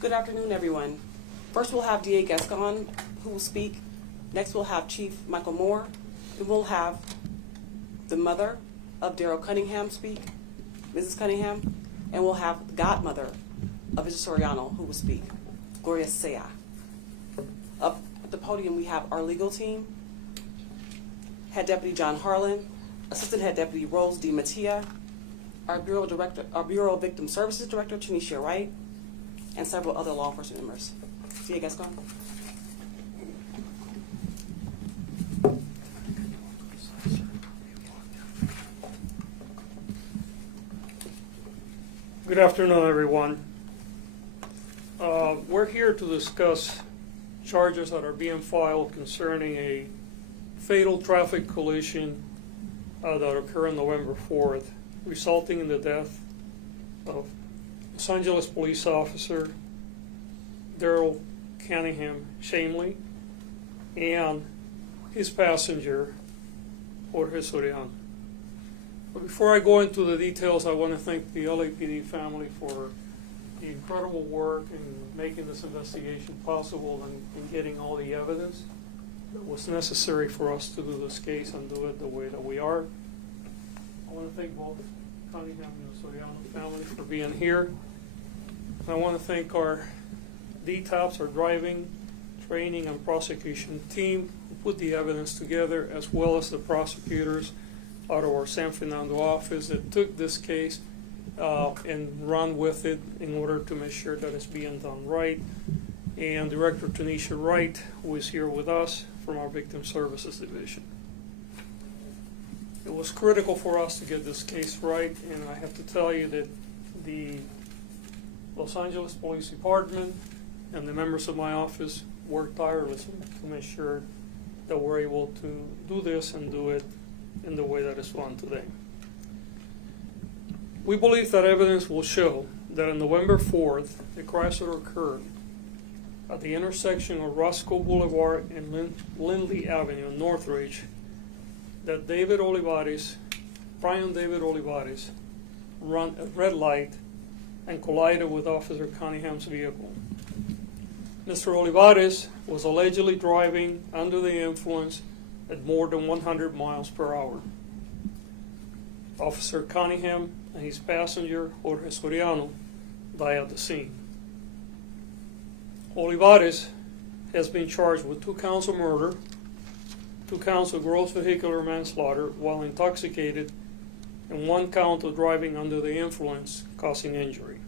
Good afternoon, everyone. First, we'll have DA Gascon, who will speak. Next, we'll have Chief Michael Moore. Then we'll have the mother of Daryl Cunningham speak, Mrs. Cunningham. And we'll have the godmother of Mrs. Soriano, who will speak, Gloria Sea. Up at the podium, we have our legal team, Head Deputy John Harlan, Assistant Head Deputy Rose D. Mattia, our Bureau Victim Services Director, Tanisha Wright, and several other law enforcement members. DA Gascon. Good afternoon, everyone. We're here to discuss charges that are being filed concerning a fatal traffic collision that occurred on November 4th, resulting in the death of Los Angeles police officer Daryl Cunningham Shamley and his passenger Jorge Soriano. But before I go into the details, I want to thank the LAPD family for the incredible work in making this investigation possible and getting all the evidence that was necessary for us to do this case and do it the way that we are. I want to thank both Cunningham and the Soriano family for being here. I want to thank our DTOPS, our driving, training, and prosecution team who put the evidence together, as well as the prosecutors out of our San Fernando office that took this case and run with it in order to make sure that it's being done right. And Director Tanisha Wright, who is here with us from our Victim Services Division. It was critical for us to get this case right, and I have to tell you that the Los Angeles Police Department and the members of my office worked tirelessly to make sure that we're able to do this and do it in the way that it's done today. We believe that evidence will show that on November 4th, the crash that occurred at the intersection of Roscoe Boulevard and Lindley Avenue in Northridge, that Brian David Olivares, ran a red light and collided with Officer Cunningham's vehicle. Mr. Olivares was allegedly driving under the influence at more than 100 miles per hour. Officer Cunningham and his passenger, Jorge Soriano, died at the scene. Olivares has been charged with 2 counts of murder, 2 counts of gross vehicular manslaughter while intoxicated, and 1 count of driving under the influence causing injury.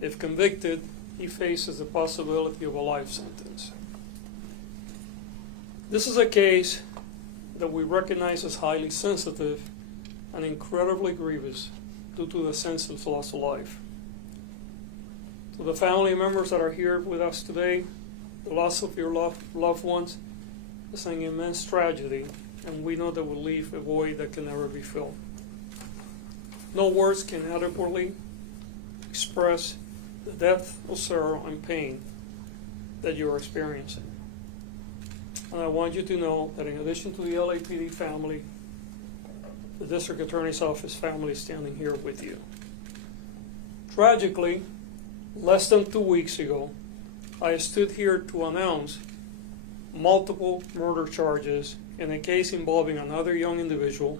If convicted, he faces the possibility of a life sentence. This is a case that we recognize as highly sensitive and incredibly grievous due to the senseless loss of life. To the family members that are here with us today, the loss of your loved ones is an immense tragedy, and we know that will leave a void that can never be filled. No words can adequately express the depth of sorrow and pain that you're experiencing. And I want you to know that in addition to the LAPD family, the District Attorney's Office family is standing here with you. Tragically, less than 2 weeks ago, I stood here to announce multiple murder charges in a case involving another young individual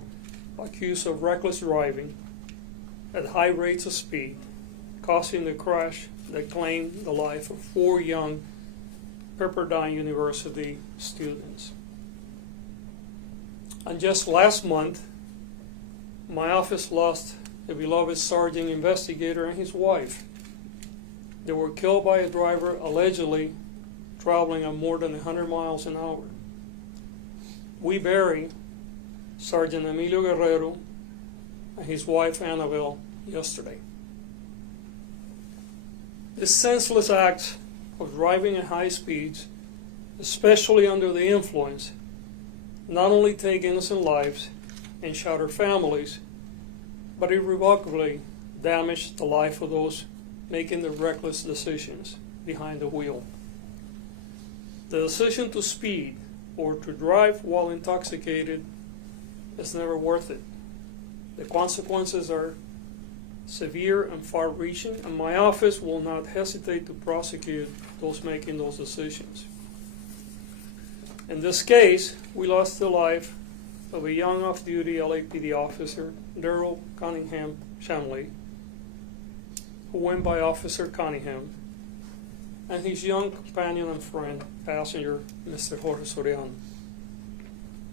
accused of reckless driving at high rates of speed, causing the crash that claimed the life of 4 young Pepperdine University students. And just last month, my office lost a beloved sergeant investigator and his wife. They were killed by a driver allegedly traveling at more than 100 miles an hour. We buried Sergeant Emilio Guerrero and his wife Annabelle yesterday. This senseless act of driving at high speeds, especially under the influence, not only take innocent lives and shatter families, but irrevocably damage the life of those making the reckless decisions behind the wheel. The decision to speed or to drive while intoxicated is never worth it. The consequences are severe and far-reaching, and my office will not hesitate to prosecute those making those decisions. In this case, we lost the life of a young off-duty LAPD officer, Daryl Cunningham Shanley, who went by Officer Cunningham, and his young companion and friend, passenger, Mr. Jorge Soriano.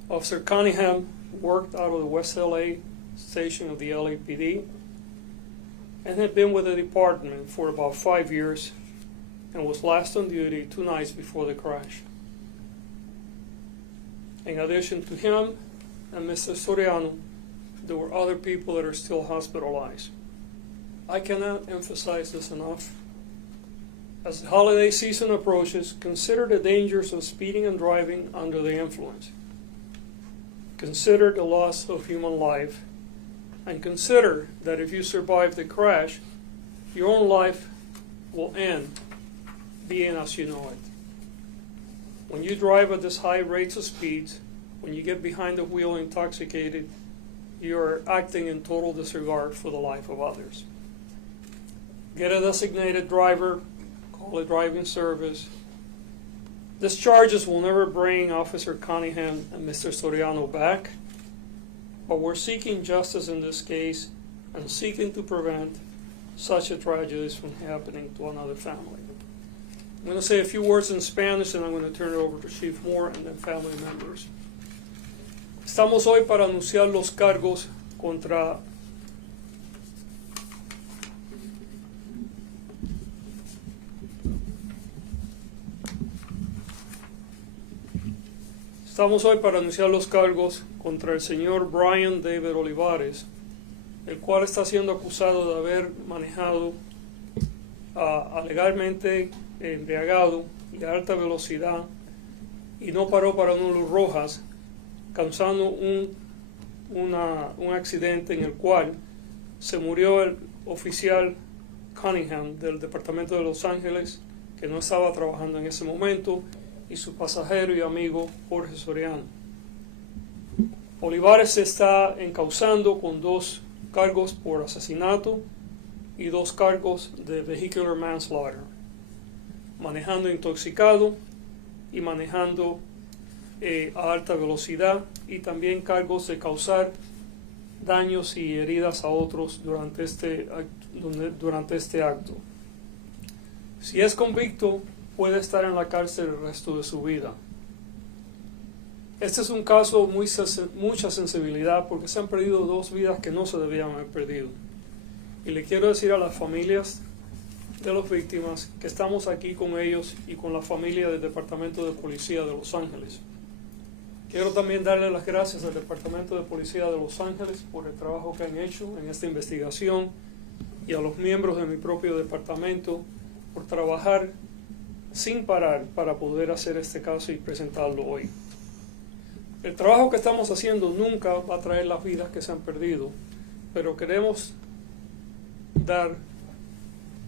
Officer Cunningham worked out of the West LA station of the LAPD and had been with the department for about 5 years and was last on duty 2 nights before the crash. In addition to him and Mr. Soriano, there were other people that are still hospitalized. I cannot emphasize this enough. As the holiday season approaches, consider the dangers of speeding and driving under the influence. Consider the loss of human life, and consider that if you survive the crash, your own life will end being as you know it. When you drive at this high rates of speeds, when you get behind the wheel intoxicated, you are acting in total disregard for the life of others. Get a designated driver, call a driving service. These charges will never bring Officer Cunningham and Mr. Soriano back, but we're seeking justice in this case and seeking to prevent such a tragedy from happening to another family. I'm going to say a few words in Spanish and I'm going to turn it over to Chief Moore and then family members. Estamos hoy para anunciar los cargos contra el señor Brian David Olivares, el cual está siendo acusado de haber manejado alegadamente embriagado y a alta velocidad y no paró para unas luces rojas, causando un accidente en el cual se murió el oficial Cunningham del Departamento de Los Ángeles, que no estaba trabajando en ese momento, y su pasajero y amigo Jorge Soriano. Olivares se está encausando con 2 cargos por asesinato y 2 cargos de vehicular manslaughter, manejando intoxicado y manejando a alta velocidad, y también cargos de causar daños y heridas a otros durante este acto. Si es convicto, puede estar en la cárcel el resto de su vida. Este es un caso de mucha sensibilidad porque se han perdido 2 vidas que no se debían haber perdido. Y le quiero decir a las familias de las víctimas que estamos aquí con ellos y con la familia del Departamento de Policía de Los Ángeles. Quiero también darle las gracias al Departamento de Policía de Los Ángeles por el trabajo que han hecho en esta investigación y a los miembros de mi propio departamento por trabajar sin parar para poder hacer este caso y presentarlo hoy. El trabajo que estamos haciendo nunca va a traer las vidas que se han perdido, pero queremos dar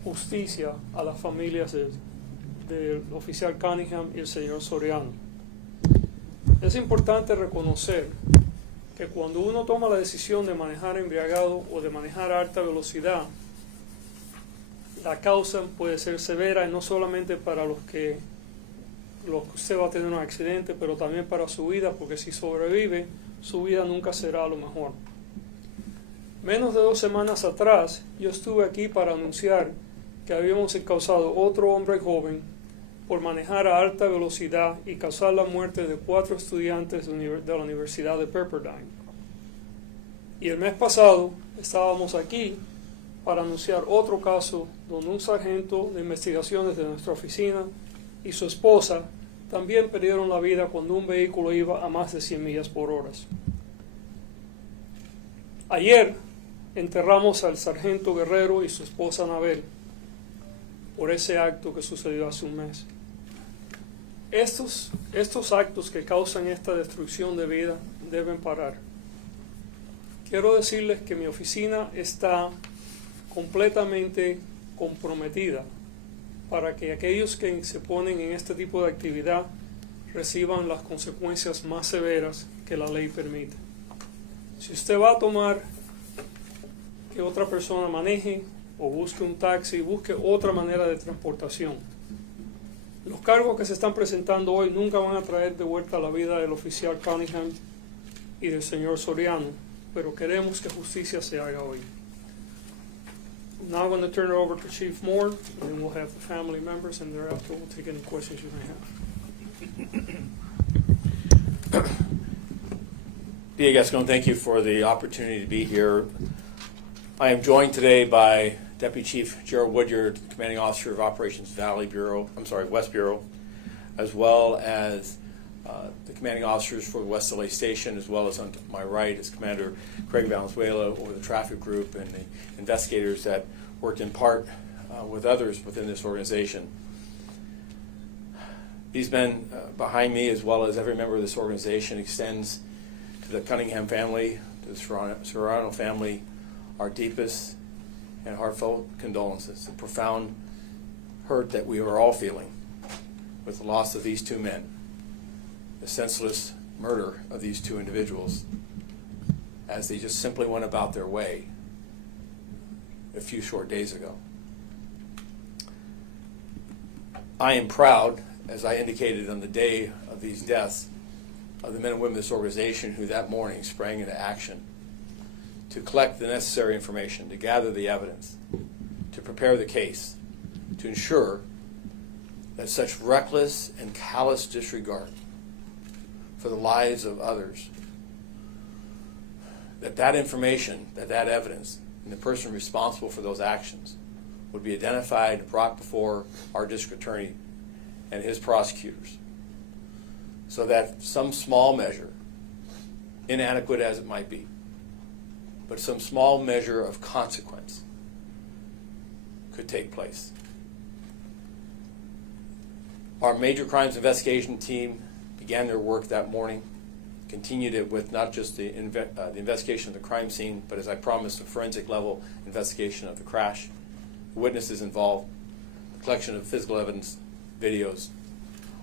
justicia a las familias del oficial Cunningham y el señor Soriano. Es importante reconocer que cuando uno toma la decisión de manejar embriagado o de manejar a alta velocidad, la causa puede ser severa y no solamente para los que los que usted va a tener un accidente, pero también para su vida, porque si sobrevive, su vida nunca será lo mejor. Menos de 2 semanas atrás, yo estuve aquí para anunciar que habíamos encausado otro hombre joven por manejar a alta velocidad y causar la muerte de 4 estudiantes de la Universidad de Pepperdine. Y el mes pasado estábamos aquí para anunciar otro caso donde un sargento de investigaciones de nuestra oficina y su esposa también perdieron la vida cuando un vehículo iba a más de 100 millas por hora. Ayer enterramos al sargento Guerrero y su esposa Anabel por ese acto que sucedió hace un mes. Estos actos que causan esta destrucción de vida deben parar. Quiero decirles que mi oficina está completamente comprometida para que aquellos que se ponen en este tipo de actividad reciban las consecuencias más severas que la ley permite. Si usted va a tomar que otra persona maneje o busque un taxi, busque otra manera de transportación, los cargos que se están presentando hoy nunca van a traer de vuelta la vida del oficial Cunningham y del señor Soriano, pero queremos que justicia se haga hoy. Now I'm going to turn it over to Chief Moore, and then we'll have the family members, and thereafter we'll take any questions you may have. DA Gascon, thank you for the opportunity to be here. I am joined today by Deputy Chief Gerald Woodyard, Commanding Officer of Operations West Bureau, as well as the commanding officers for the West LA Station, as well as on my right is Commander Craig Valenzuela over the traffic group and the investigators that worked in part with others within this organization. These men behind me, as well as every member of this organization, extends to the Cunningham family, to the Serrano family, our deepest and heartfelt condolences, the profound hurt that we are all feeling with the loss of these 2 men, the senseless murder of these 2 individuals as they just simply went about their way a few short days ago. I am proud, as I indicated on the day of these deaths, of the men and women of this organization who that morning sprang into action to collect the necessary information, to gather the evidence, to prepare the case, to ensure that such reckless and callous disregard for the lives of others, that information, that evidence, and the person responsible for those actions would be identified and brought before our district attorney and his prosecutors, so that some small measure, inadequate as it might be, but some small measure of consequence could take place. Our major crimes investigation team began their work that morning, continued it with not just the investigation of the crime scene, but as I promised, a forensic level investigation of the crash, witnesses involved, the collection of physical evidence, videos.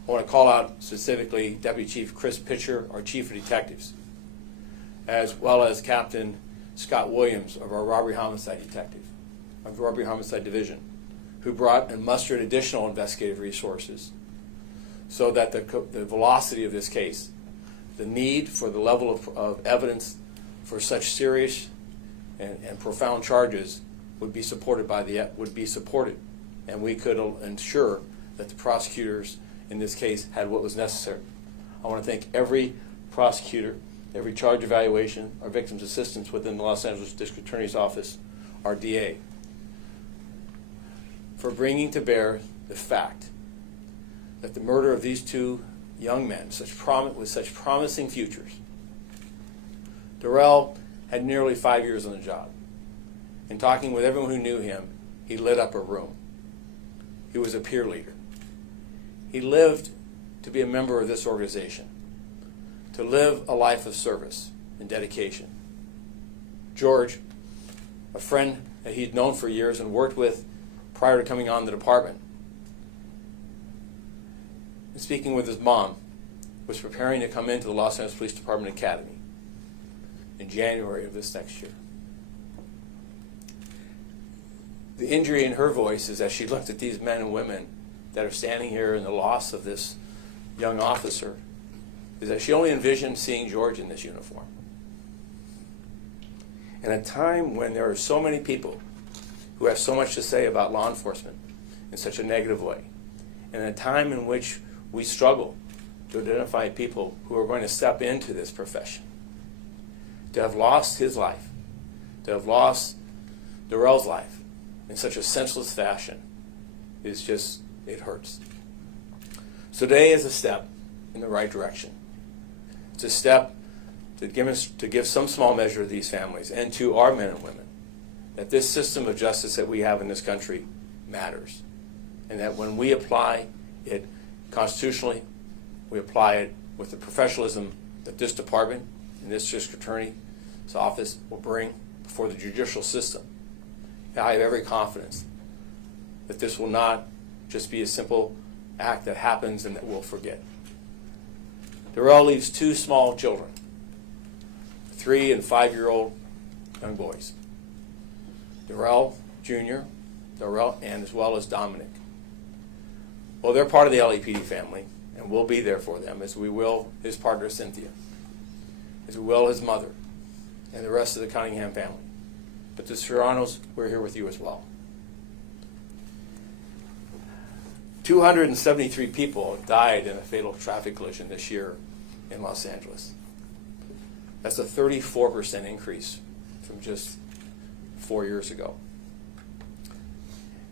I want to call out specifically Deputy Chief Chris Pitcher, our Chief of Detectives, as well as Captain Scott Williams of our Robbery Homicide Division, who brought and mustered additional investigative resources so that the velocity of this case, the need for the level of evidence for such serious and profound charges would be supported and we could ensure that the prosecutors in this case had what was necessary. I want to thank every prosecutor, every charge evaluation, our victims assistants within the Los Angeles District Attorney's Office, our DA, for bringing to bear the fact that the murder of these 2 young men, with such promising futures. Darrell had nearly 5 years on the job. In talking with everyone who knew him, he lit up a room. He was a peer leader. He lived to be a member of this organization, to live a life of service and dedication. George, a friend that he'd known for years and worked with prior to coming on the department, and speaking with his mom, was preparing to come into the Los Angeles Police Department Academy in January of this next year. The injury in her voice is as she looked at these men and women that are standing here in the loss of this young officer is that she only envisioned seeing George in this uniform. In a time when there are so many people who have so much to say about law enforcement in such a negative way, and in a time in which we struggle to identify people who are going to step into this profession, to have lost his life, to have lost Darrell's life in such a senseless fashion is just, it hurts. So today is a step in the right direction. It's a step to give some small measure to these families and to our men and women that this system of justice that we have in this country matters, and that when we apply it constitutionally, we apply it with the professionalism that this department and this district attorney's office will bring before the judicial system. And I have every confidence that this will not just be a simple act that happens and that we'll forget. Darrell leaves two small children, 3 and 5-year-old young boys. Darrell Jr., Darrell, and as well as Dominic. Well, they're part of the LAPD family, and we'll be there for them, as we will his partner Cynthia, as we will his mother, and the rest of the Cunningham family. But the Serranos, we're here with you as well. 273 people died in a fatal traffic collision this year in Los Angeles. That's a 34% increase from just 4 years ago.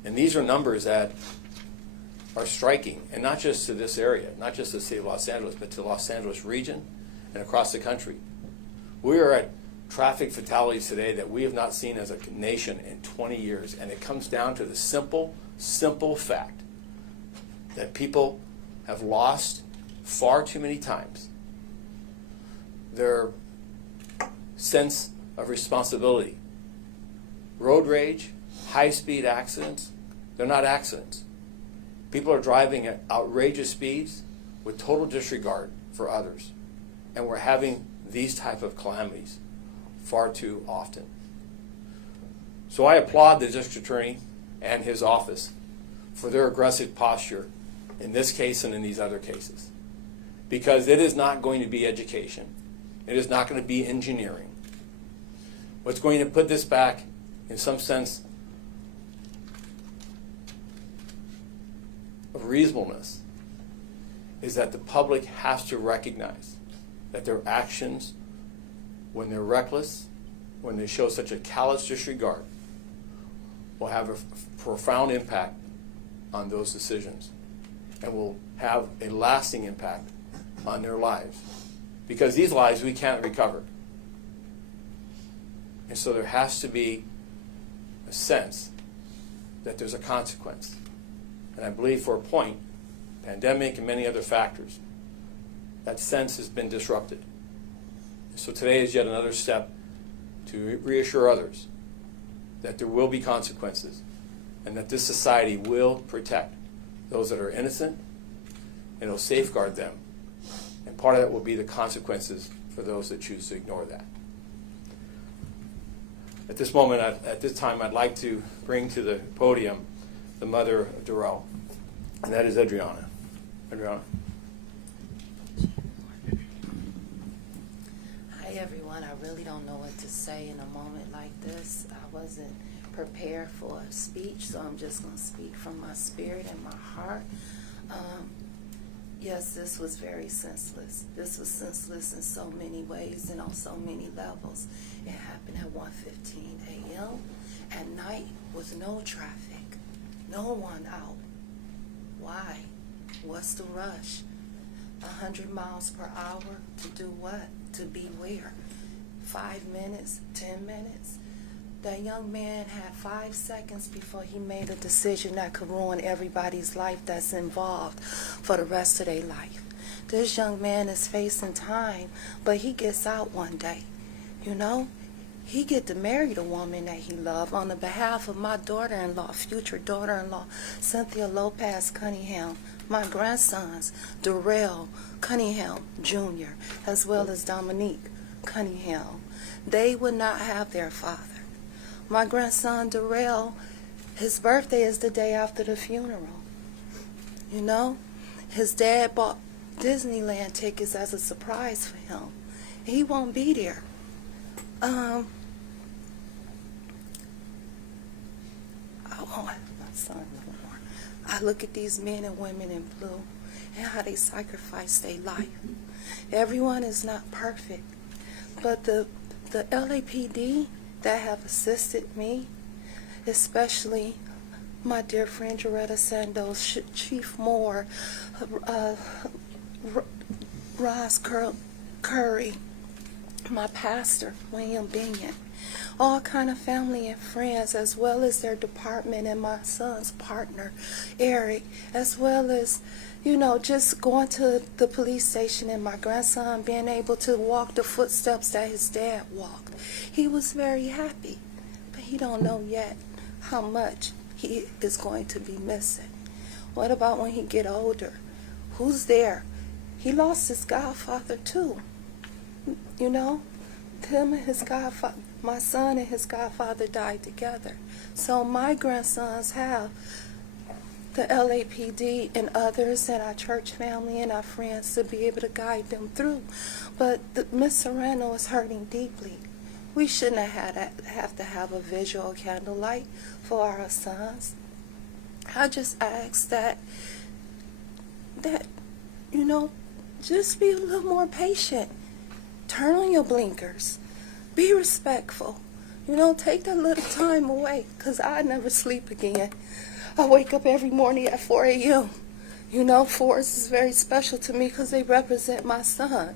And these are numbers that are striking, and not just to this area, not just the city of Los Angeles, but to the Los Angeles region and across the country. We are at traffic fatalities today that we have not seen as a nation in 20 years, and it comes down to the simple fact that people have lost far too many times their sense of responsibility. Road rage, high-speed accidents, they're not accidents. People are driving at outrageous speeds with total disregard for others. And we're having these type of calamities far too often. So I applaud the district attorney and his office for their aggressive posture in this case and in these other cases. Because it is not going to be education. It is not going to be engineering. What's going to put this back, in some sense, of reasonableness is that the public has to recognize that their actions, when they're reckless, when they show such a callous disregard, will have a profound impact on those decisions and will have a lasting impact on their lives. Because these lives we can't recover. And so there has to be a sense that there's a consequence. And I believe for a point, pandemic and many other factors, that sense has been disrupted. So today is yet another step to reassure others that there will be consequences and that this society will protect those that are innocent and will safeguard them. And part of that will be the consequences for those that choose to ignore that. At this moment, at this time, I'd like to bring to the podium the mother of Darrell, and that is Adriana. Adriana. Hi, everyone. I really don't know what to say in a moment like this. I wasn't prepared for a speech, so I'm just going to speak from my spirit and my heart. Yes, this was very senseless. This was senseless in so many ways and on so many levels. It happened at 1:15 a.m. at night with no traffic, no one out. Why? What's the rush? 100 miles per hour to do what? To be where? 5 minutes? 10 minutes? That young man had 5 seconds before he made a decision that could ruin everybody's life that's involved for the rest of their life. This young man is facing time, but he gets out one day. You know, he get to marry the woman that he loved on the behalf of my daughter-in-law, future daughter-in-law, Cynthia Lopez Cunningham, my grandsons, Darrell Cunningham Jr., as well as Dominique Cunningham. They would not have their father. My grandson Darrell, his birthday is the day after the funeral. You know, his dad bought Disneyland tickets as a surprise for him. He won't be there. I won't have my son no more. I look at these men and women in blue and how they sacrifice their life. Everyone is not perfect, but the LAPD that have assisted me, especially my dear friend Jaretta Sandos, Chief Moore, Ross Curry, my pastor, William Binion, all kind of family and friends, as well as their department and my son's partner, Eric, as well as, just going to the police station and my grandson being able to walk the footsteps that his dad walked. He was very happy, but he don't know yet how much he is going to be missing. What about when he get older? Who's there? He lost his godfather too. Him and his godfather, my son and his godfather died together. So my grandsons have the LAPD and others and our church family and our friends to be able to guide them through. But Miss Serrano is hurting deeply. We shouldn't have to have a visual candlelight for our sons. I just ask that just be a little more patient. Turn on your blinkers. Be respectful. Take that little time away, because I never sleep again. I wake up every morning at 4 a.m. 4 is very special to me because they represent my son.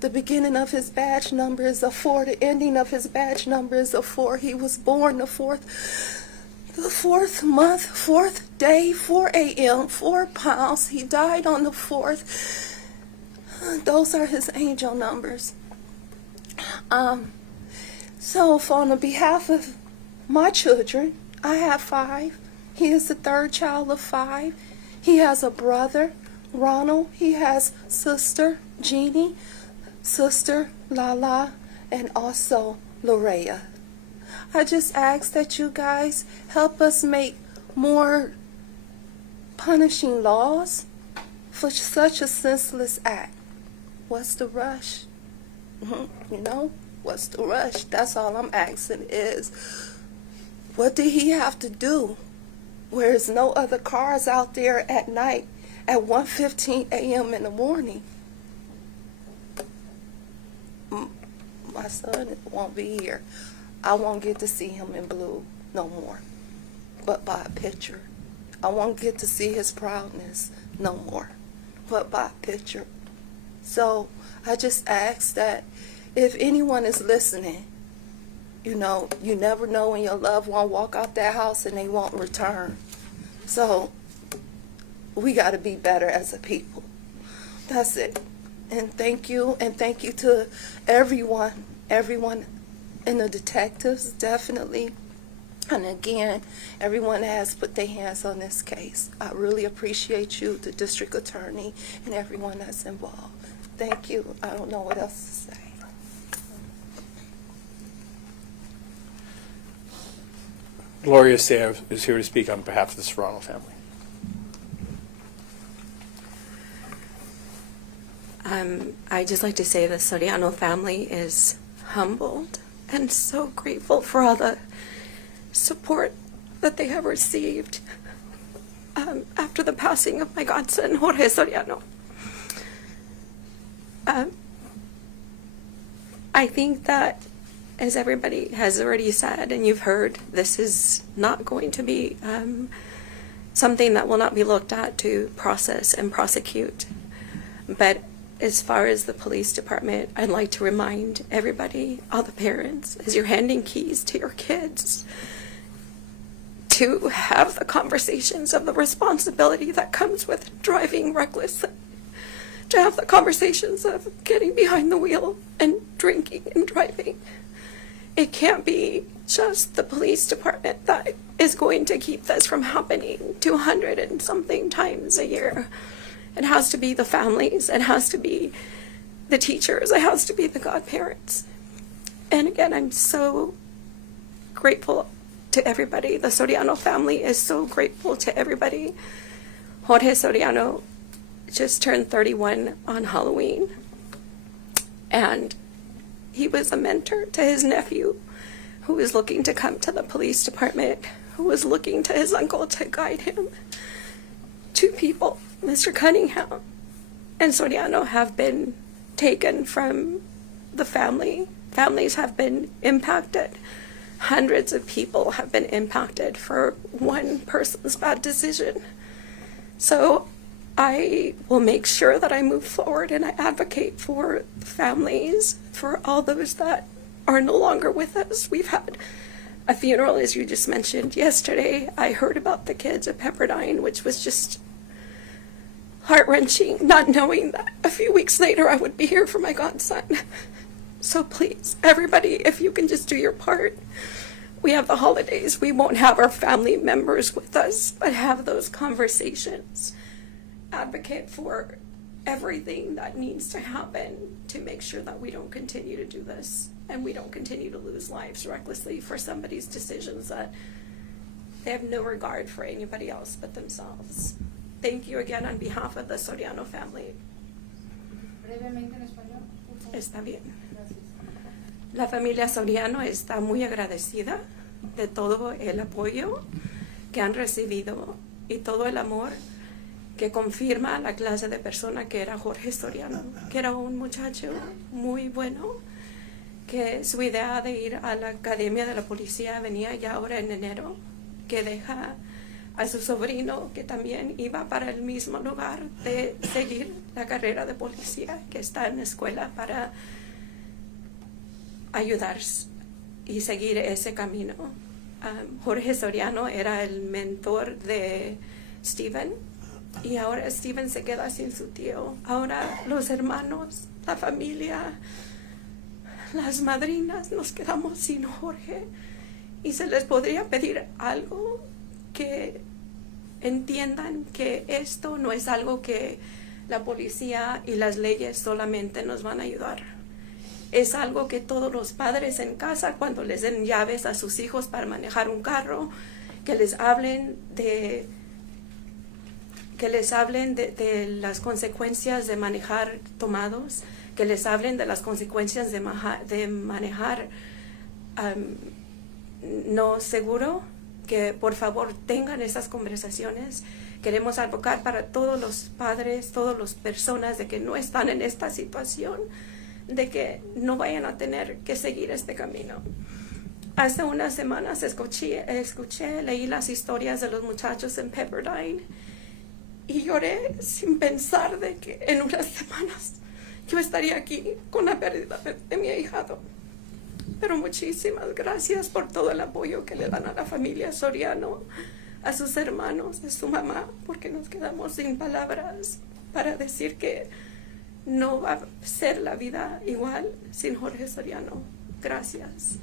The beginning of his badge number is a 4. The ending of his badge number is a 4. He was born the 4th month, 4th day, 4 a.m., 4 pounds. He died on the 4th. Those are his angel numbers. So on the behalf of my children, I have 5. He is the 3rd child of 5. He has a brother, Ronald. He has sister, Jeannie, sister, Lala, and also Lorea. I just ask that you guys help us make more punishing laws for such a senseless act. What's the rush? What's the rush? That's all I'm asking is, what did he have to do? Where's no other cars out there at night at 1:15 a.m. in the morning? My son won't be here. I won't get to see him in blue no more, but by a picture. I won't get to see his proudness no more, but by a picture. So I just ask that if anyone is listening, you never know when your loved one walk out that house and they won't return. So we got to be better as a people. That's it. And thank you to everyone and the detectives, definitely. And again, everyone that has put their hands on this case. I really appreciate you, the district attorney, and everyone that's involved. Thank you. I don't know what else to say. Gloria Sayre is here to speak on behalf of the Serrano family. I'd just like to say the Soriano family is humbled and so grateful for all the support that they have received after the passing of my godson, Jorge Soriano. I think that, as everybody has already said and you've heard, this is not going to be something that will not be looked at to process and prosecute. But as far as the police department, I'd like to remind everybody, all the parents, as you're handing keys to your kids, to have the conversations of the responsibility that comes with driving recklessly, to have the conversations of getting behind the wheel and drinking and driving. It can't be just the police department that is going to keep this from happening 200 and something times a year. It has to be the families, it has to be the teachers, it has to be the godparents. And again, I'm so grateful to everybody. The Soriano family is so grateful to everybody. Jorge Soriano just turned 31 on Halloween. And he was a mentor to his nephew, who was looking to come to the police department, who was looking to his uncle to guide him. Two people, Mr. Cunningham and Soriano, have been taken from the family. Families have been impacted. Hundreds of people have been impacted for one person's bad decision. So I will make sure that I move forward and I advocate for families, for all those that are no longer with us. We've had a funeral, as you just mentioned, yesterday. I heard about the kids at Pepperdine, which was just heart-wrenching, not knowing that a few weeks later I would be here for my godson. So please, everybody, if you can just do your part. We have the holidays. We won't have our family members with us, but have those conversations. Advocate for everything that needs to happen to make sure that we don't continue to do this and we don't continue to lose lives recklessly for somebody's decisions that they have no regard for anybody else but themselves. Thank you again on behalf of the Soriano family. Brevemente en español, por favor. Está bien. Gracias. La familia Soriano está muy agradecida de todo el apoyo que han recibido y todo el amor que confirma la clase de persona que era Jorge Soriano, que era un muchacho muy bueno, que su idea de ir a la academia de la policía venía ya ahora en enero, que deja a su sobrino, que también iba para el mismo lugar, de seguir la carrera de policía, que está en la escuela para ayudar y seguir ese camino. Jorge Soriano era el mentor de Steven y ahora Steven se queda sin su tío. Ahora los hermanos, la familia, las madrinas, nos quedamos sin Jorge y se les podría pedir algo, que entiendan que esto no es algo que la policía y las leyes solamente nos van a ayudar. Es algo que todos los padres en casa, cuando les den llaves a sus hijos para manejar un carro, que les hablen de las consecuencias de manejar tomados, que les hablen de las consecuencias de manejar no seguro, que por favor tengan esas conversaciones. Queremos advocar para todos los padres, todas las personas de que no están en esta situación, de que no vayan a tener que seguir este camino. Hace unas semanas escuché, leí las historias de los muchachos en Pepperdine y lloré sin pensar de que en unas semanas yo estaría aquí con la pérdida de mi ahijado. Pero muchísimas gracias por todo el apoyo que le dan a la familia Soriano, a sus hermanos, a su mamá, porque nos quedamos sin palabras para decir que no va a ser la vida igual sin Jorge Soriano. Gracias.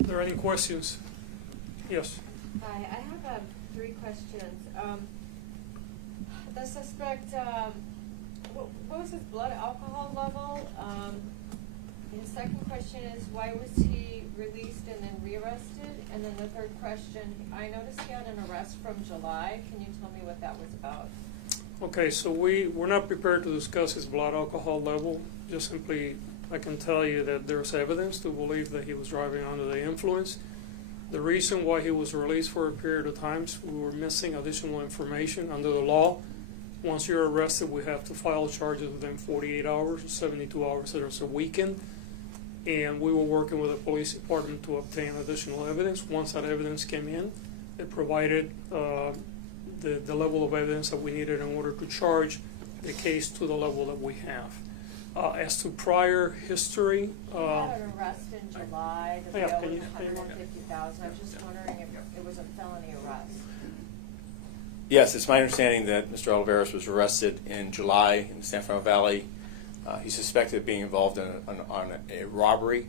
Are there any questions? Yes. Hi, I have 3 questions. The suspect, what was his blood alcohol level? And the second question is, why was he released and then rearrested? And then the third question, I noticed he had an arrest from July. Can you tell me what that was about? Okay, so we're not prepared to discuss his blood alcohol level. Just simply, I can tell you that there's evidence to believe that he was driving under the influence. The reason why he was released for a period of time, we were missing additional information under the law. Once you're arrested, we have to file charges within 48 hours or 72 hours. So there's a weekend. And we were working with the police department to obtain additional evidence. Once that evidence came in, it provided the level of evidence that we needed in order to charge the case to the level that we have. As to prior history, He had an arrest in July. The yeah, bail can was you- $150,000. I'm just wondering if it was a felony arrest. Yes, it's my understanding that Mr. Oliveros was arrested in July in the San Fernando Valley. He's suspected of being involved in on a robbery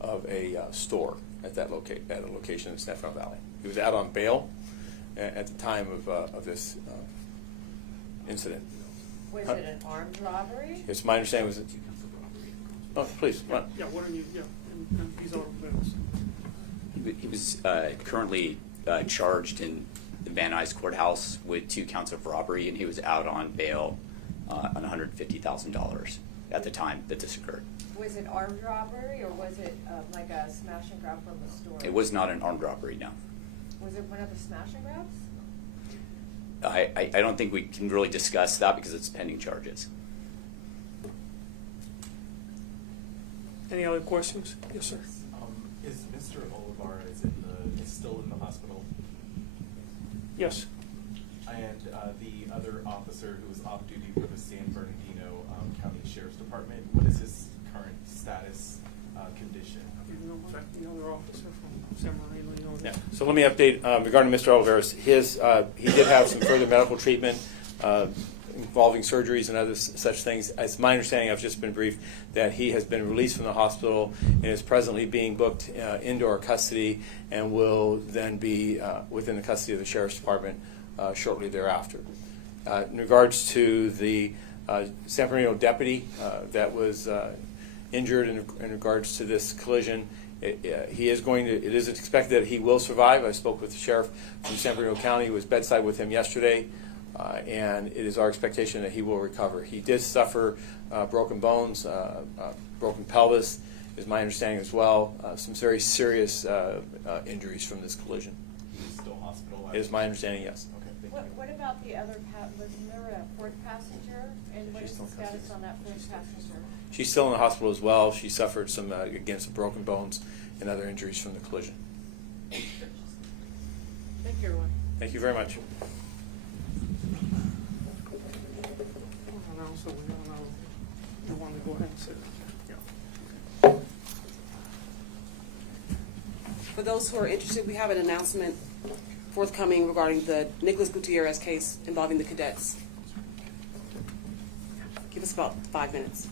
of a store at a location in the San Fernando Valley. He was out on bail at the time of this incident. Was it an armed robbery? It's my understanding was. Oh, please. yeah, why don't you, and he's out of bounds. He was currently charged in the Van Nuys courthouse with 2 counts of robbery, and he was out on bail on $150,000 at the time that this occurred. Was it armed robbery, or was it like a smash and grab from the store? It was not an armed robbery, no. Was it one of the smash and grabs? I don't think we can really discuss that because it's pending charges. Any other questions? Yes, sir. Is Mr. Olivares is still in the hospital? Yes. And the other officer who was off duty for the San Bernardino County Sheriff's Department, what is his current status, condition? The other officer from San Bernardino. Yeah. So let me update regarding Mr. Oliveras. He did have some further medical treatment involving surgeries and other such things. It's my understanding, I've just been briefed, that he has been released from the hospital and is presently being booked into our custody and will then be within the custody of the Sheriff's Department shortly thereafter. In regards to the San Bernardino deputy that was injured in regards to this collision, it is expected that he will survive. I spoke with the sheriff from San Bernardino County, who was bedside with him yesterday, and it is our expectation that he will recover. He did suffer broken bones, broken pelvis, is my understanding as well, some very serious injuries from this collision. He's still hospitalized? It is my understanding, yes. Okay, thank you. What about the other, wasn't there a fourth passenger? And what is the status on that fourth passenger? She's still in the hospital as well. She suffered some, again, some broken bones and other injuries from the collision. Thank you, everyone. Thank you very much. So we don't know. You want to go ahead and sit? Yeah. For those who are interested, we have an announcement forthcoming regarding the Nicholas Gutierrez case involving the cadets. Give us about 5 minutes.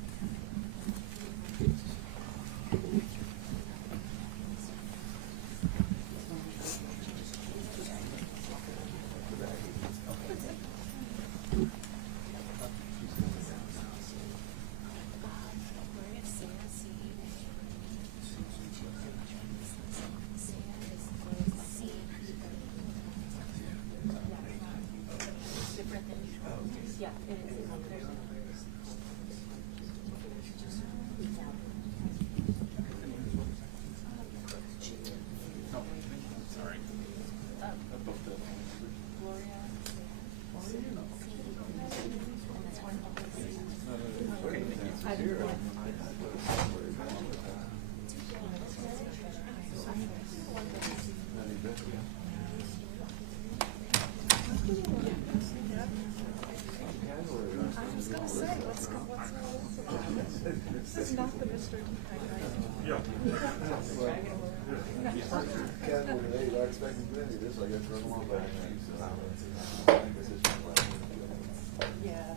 This is not the Mr. Yeah. I expected to do this, I guess, run along back. Yeah.